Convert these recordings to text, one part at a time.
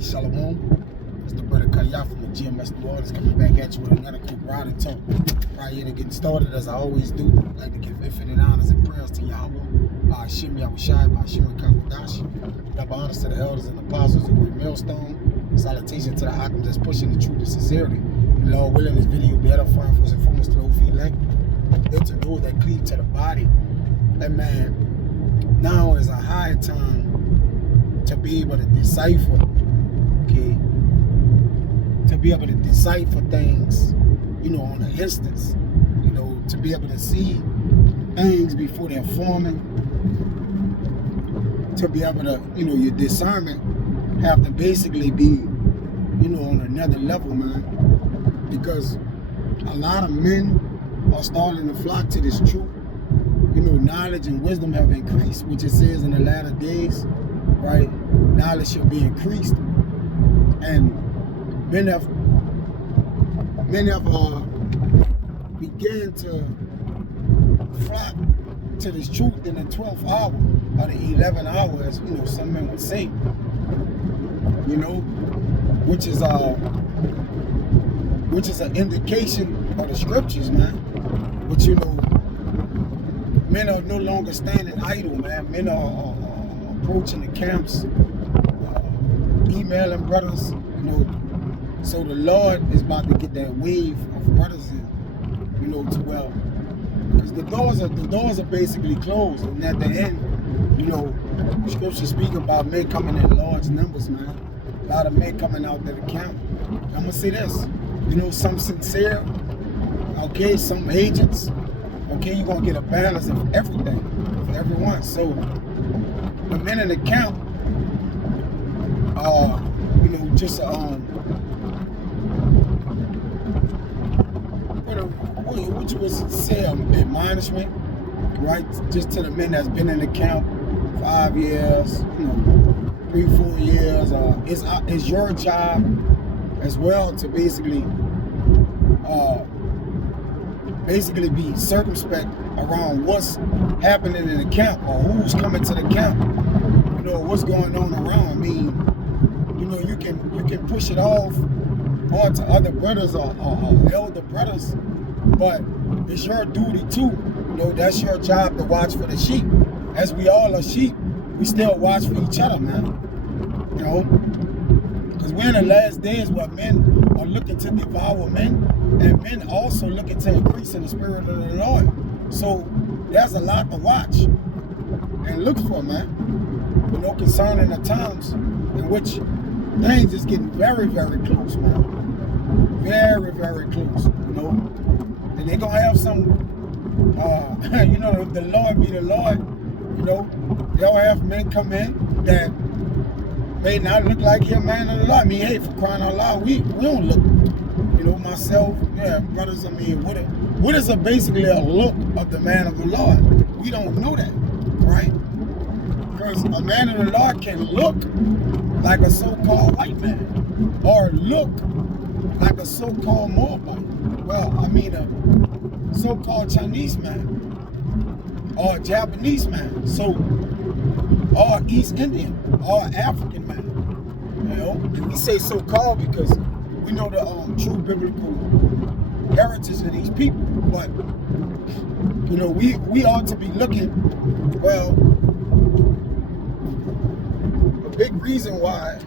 Alright, Shalom. It's the brother Kaya from the GMS New Orleans coming back at you with another quick ride and talk. Right here to get started as I always do. I'd like to give infinite honors and prayers to Yahweh, Hashem Yahushai, Hashem Kakadash. Double honors to the elders and apostles of Great Millstone. Salutation to the Akams that's pushing the truth and sincerity. And Lord willing, this video will be edifying first and foremost to the feet elect. Then to those that cleave to the body. And man, now is a high time to be able to decipher, okay? To be able to decipher things, you know, on an instance. You know, to be able to see things before they're forming. To be able to, you know, your discernment have to basically be, you know, on another level, man. Because a lot of men are starting to flock to this truth. You know, knowledge and wisdom have increased, which it says in the latter days, right? Knowledge shall be increased. And men have began to flock to this truth in the 12th hour or the 11th hour, as you know, some men would say. You know, which is an indication of the scriptures, man. But you know, men are no longer standing idle, man. Men are approaching the camps, emailing brothers, you know. So the Lord is about to get that wave of brothers in, you know, to well, because the doors are basically closed, and at the end, you know, scripture speak about men coming in large numbers, man. A lot of men coming out to the camp. I'm gonna say this, you know, some sincere, okay, some agents, okay, you're gonna get a balance of everything for everyone. So the men in the camp are, you know, just what you would say, admonishment, right? Just to the men that's been in the camp 5 years, you know, 3-4 years. It's your job as well to basically be circumspect around what's happening in the camp or who's coming to the camp. You know, what's going on around. I mean, you know, you can push it off onto other brothers or elder brothers, but it's your duty too. You know, that's your job to watch for the sheep. As we all are sheep, we still watch for each other, man. You know, because we're in the last days where men are looking to devour men, and men also looking to increase in the spirit of the Lord. So there's a lot to watch and look for, man. You know, concerning the times in which things is getting very, very close, man. Very, very close, you know. And they're gonna have some, you know, if the Lord be the Lord, you know, they'll have men come in that may not look like you're a man of the Lord. I mean, hey, for crying out loud, we don't look, you know, myself, yeah, brothers, I mean, what is basically a look of the man of the Lord? We don't know that, right? Because a man of the Lord can look like a so-called white man, or look like a so-called Moabite. Well, I mean a so-called Chinese man, or a Japanese man, so, or East Indian, or African man. You know, and we say so-called because we know the true biblical heritage of these people. But you know, we ought to be looking. Well, a big reason why.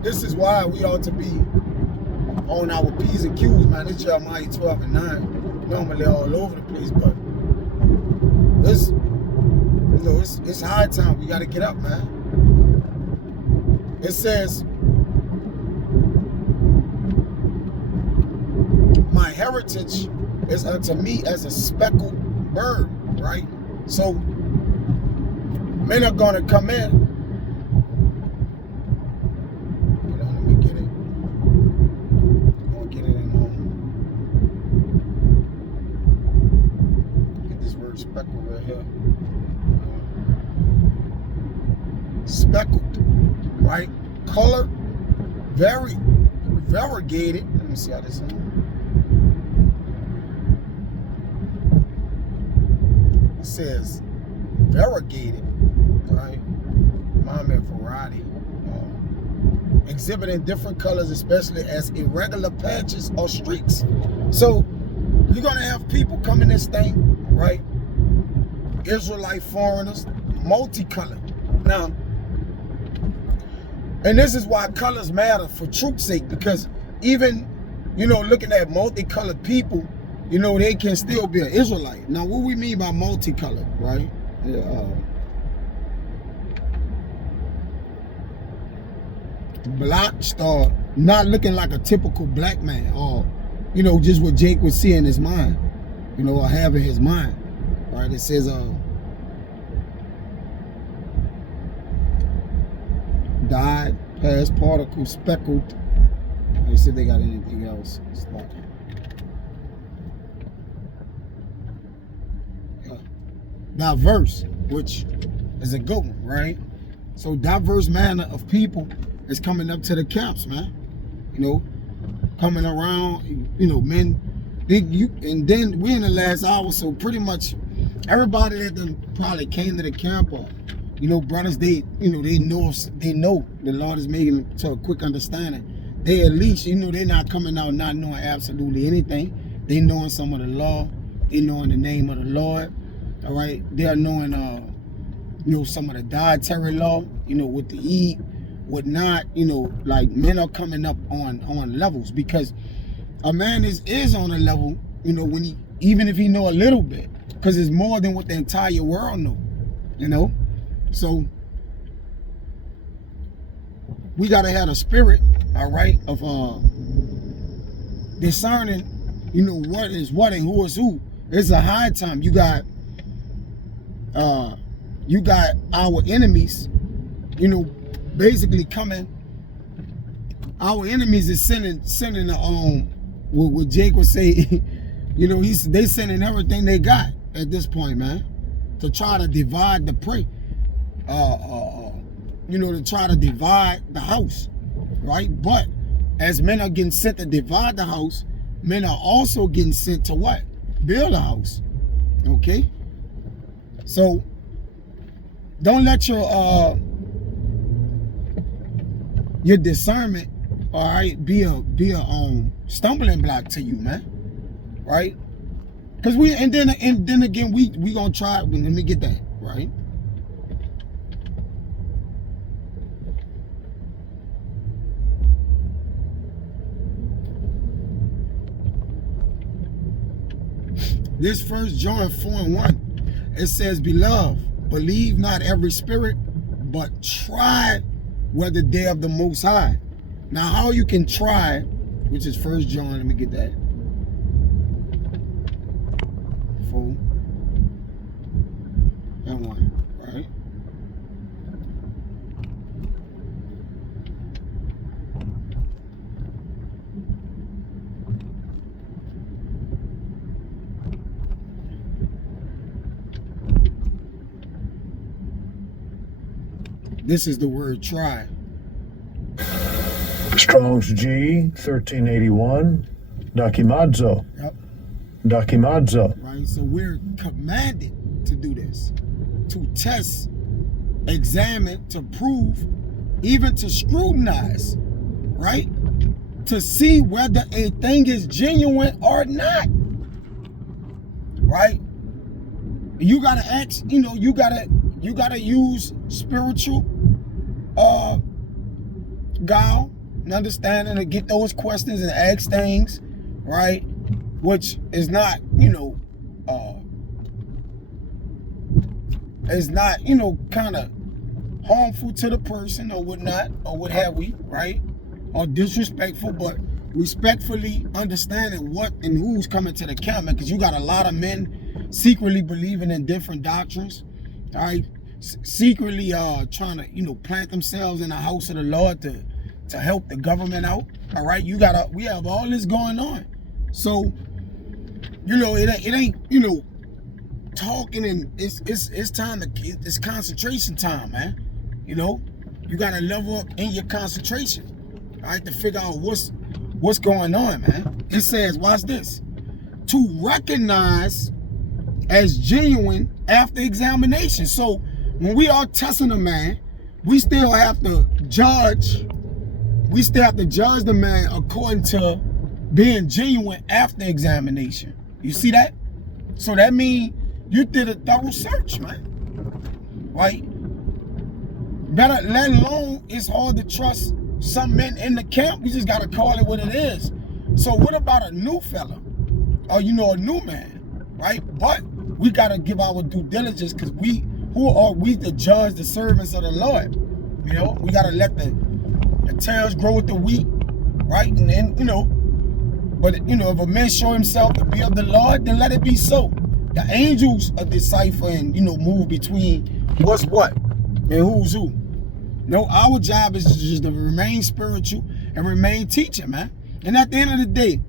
This is why we ought to be on our P's and Q's, man. It's Jeremiah 12 and 9. Normally all over the place, but this, you know, it's high time. We got to get up, man. It says, my heritage is unto me as a speckled bird, right? So men are going to come in. Speckled right here. Speckled, right? Color, very variegated. Let me see how this is. It says variegated, right? Monument variety. Exhibiting different colors, especially as irregular patches or streaks. So you're gonna have people come in this thing, right? Israelite foreigners, multicolored. Now, and this is why colors matter for truth's sake, because even, you know, looking at multicolored people, you know, they can still be an Israelite. Now, what we mean by multicolored, right? Blotched or not looking like a typical black man, or, you know, just what Jake would see in his mind, you know, or have in his mind, right? It says, dyed, past particle, speckled. Let me see if they got anything else. Diverse, which is a good one, right? So diverse manner of people is coming up to the camps, man. You know, coming around, you know, men. And then we in the last hour, so pretty much everybody that done probably came to the camp, or, you know, brothers, they know the Lord is making them to a quick understanding. They at least, you know, they're not coming out not knowing absolutely anything. They knowing some of the law. They knowing the name of the Lord. All right, they are knowing, you know, some of the dietary law. You know, what to eat, what not. You know, like men are coming up on levels, because a man is on a level. You know, when even if he know a little bit, because it's more than what the entire world know. You know, so we gotta have a spirit, all right, of discerning, you know, what is what and who is who. It's a high time. You got our enemies, you know, basically coming. Our enemies is sending what Jake would say, you know, they sending everything they got at this point, man, to try to divide the prey. You know, to try to divide the house, right? But as men are getting sent to divide the house, men are also getting sent to what? Build a house. Okay? So don't let your discernment, all right, be a stumbling block to you, man. Right? Because and then again we gonna try. Let me get that, right? This 1 John 4:1, it says, "Beloved, believe not every spirit, but try whether they of the Most High." Now, how you can try, which is 1 John, let me get that. 4:1, right? This is the word try. Strong's G 1381. Dakimadzo. Yep. Dakimadzo. Right. So we're commanded to do this, to test, examine, to prove, even to scrutinize, right? To see whether a thing is genuine or not. Right? You gotta ask, you know, you gotta use spiritual guile and understanding to get those questions and ask things, right? Which is not, you know, is not, you know, kind of harmful to the person or whatnot, or what have we, right? Or disrespectful, but respectfully understanding what and who's coming to the camp, because you got a lot of men secretly believing in different doctrines, all right? Secretly trying to, you know, plant themselves in the house of the Lord to help the government out. All right, we have all this going on. So, you know, it ain't, you know, talking, and it's time to, it's concentration time, man. You know, you gotta level up in your concentration, all right, to figure out what's going on, man. It says, watch this, to recognize as genuine after examination. So when we are testing a man, we still have to judge. We still have to judge the man according to being genuine after examination. You see that? So that means you did a thorough search, man. Right? Better, let alone it's hard to trust some men in the camp. We just gotta call it what it is. So what about a new fella? Or a new man, right? But we gotta give our due diligence, because who are we to judge the servants of the Lord? We gotta let the tares grow with the wheat, right? And then, but if a man show himself to be of the Lord, then let it be so. The angels are deciphering, move between what's what and who's who. No, our job is just to remain spiritual and remain teaching, man. And at the end of the day,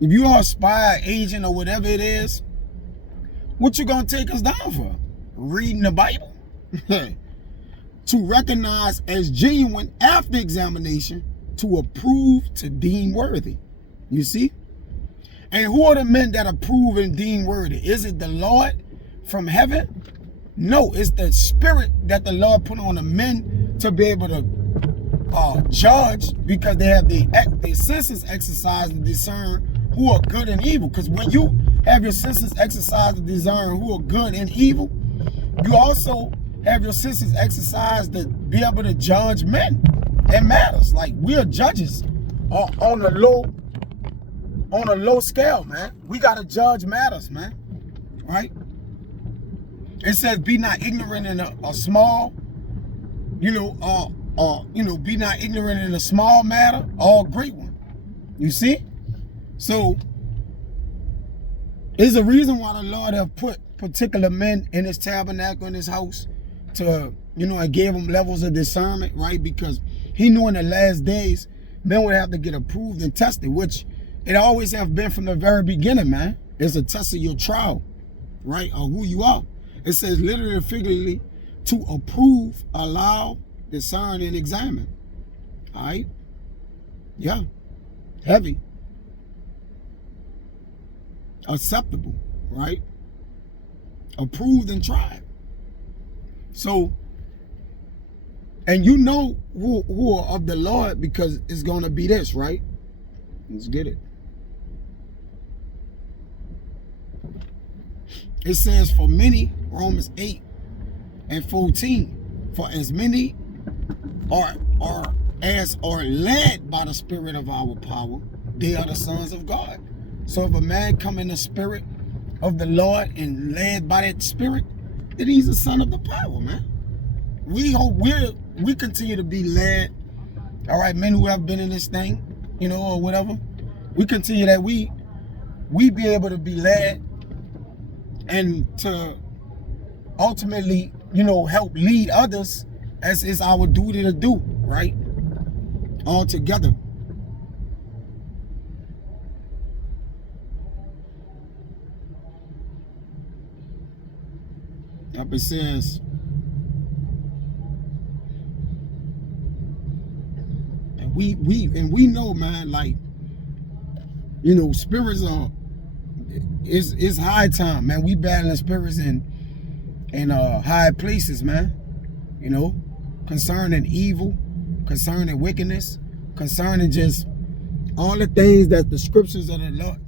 if you are a spy, agent, or whatever it is, what you gonna take us down for? Reading the Bible? To recognize as genuine after examination, to approve, to deem worthy. You see? And who are the men that approve and deem worthy? Is it the Lord from heaven? No, it's the spirit that the Lord put on the men to be able to judge, because they have their senses exercised to discern who are good and evil. Because when you have your senses exercised to discern who are good and evil, you also have your senses exercised to be able to judge men and matters. Like, we are judges on a low scale, man. We gotta judge matters, man. Right? It says, be not ignorant in a small, be not ignorant in a small matter or a great one. You see? So, there's a reason why the Lord have put particular men in his tabernacle, in his house, to, and gave them levels of discernment, right? Because he knew in the last days, men would have to get approved and tested, which it always have been from the very beginning, man. It's a test of your trial, right? Or who you are. It says literally and figuratively, to approve, allow, discern, and examine. All right? Yeah. Heavy. Acceptable, right? Approved and tried. So, and who are of the Lord, because it's going to be this, right? Let's get it. It says, for many, Romans 8:14, for as many as are led by the Spirit of our power, they are the sons of God. So if a man come in the Spirit of the Lord and led by that Spirit, then he's a son of the power, man. We hope we continue to be led. All right, men who have been in this thing, or whatever. We continue that we be able to be led and to ultimately, help lead others, as is our duty to do, right? All together. Up it says, and we know, man, like, spirits are, it's high time, man. We battling spirits in high places, man. Concerning evil, concerning wickedness, concerning just all the things that the scriptures of the Lord,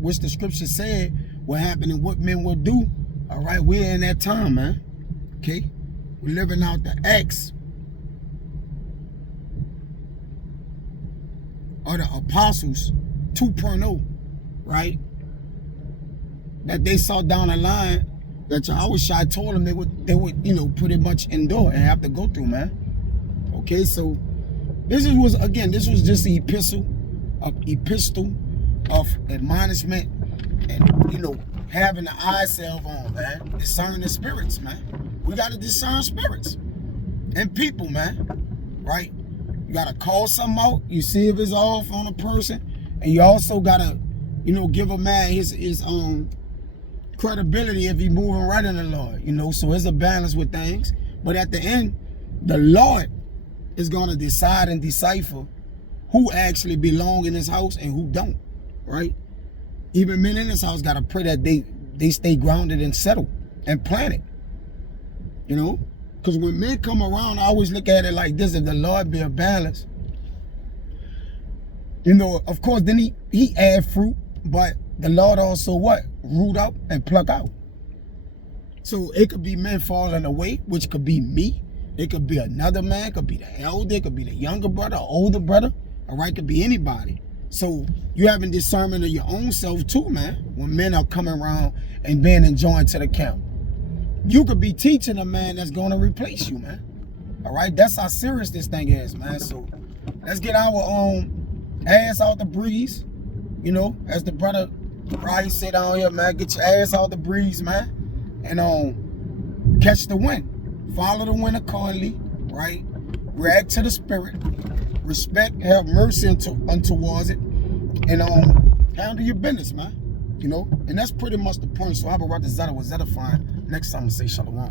which the scriptures said will happen and what men will do. All right, we're in that time, man. Okay, we're living out the Acts or the Apostles 2.0, right? That they saw down the line that Yahushua told them they would pretty much endure and have to go through, man. Okay, so this was just an epistle of admonishment and having the eye salve on, man. Discerning the spirits, man. We gotta discern spirits and people, man. Right? You gotta call something out. You see if it's off on a person, and you also gotta, give a man his credibility if he moving right in the Lord. So it's a balance with things. But at the end, the Lord is gonna decide and decipher who actually belong in his house and who don't. Right? Even men in this house gotta pray that they stay grounded and settled and planted. You know? Because when men come around, I always look at it like this: if the Lord be a balance, you know, of course, then he add fruit, but the Lord also what? Root up and pluck out. So it could be men falling away, which could be me. It could be another man, it could be the elder, it could be the younger brother, older brother, all right? It could be anybody. So you having discernment of your own self too, man, when men are coming around and being enjoined to the camp. You could be teaching a man that's going to replace you, man. All right? That's how serious this thing is, man. So let's get our ass out the breeze, you know, as the brother Bryce said down here, man. Get your ass out the breeze, man, and catch the wind. Follow the wind accordingly, right? React to the spirit, respect, have mercy untowards it, and handle your business, man. You know, and that's pretty much the point. So I will write the Zeta with Zeta fine. Next time I'm gonna say shalom.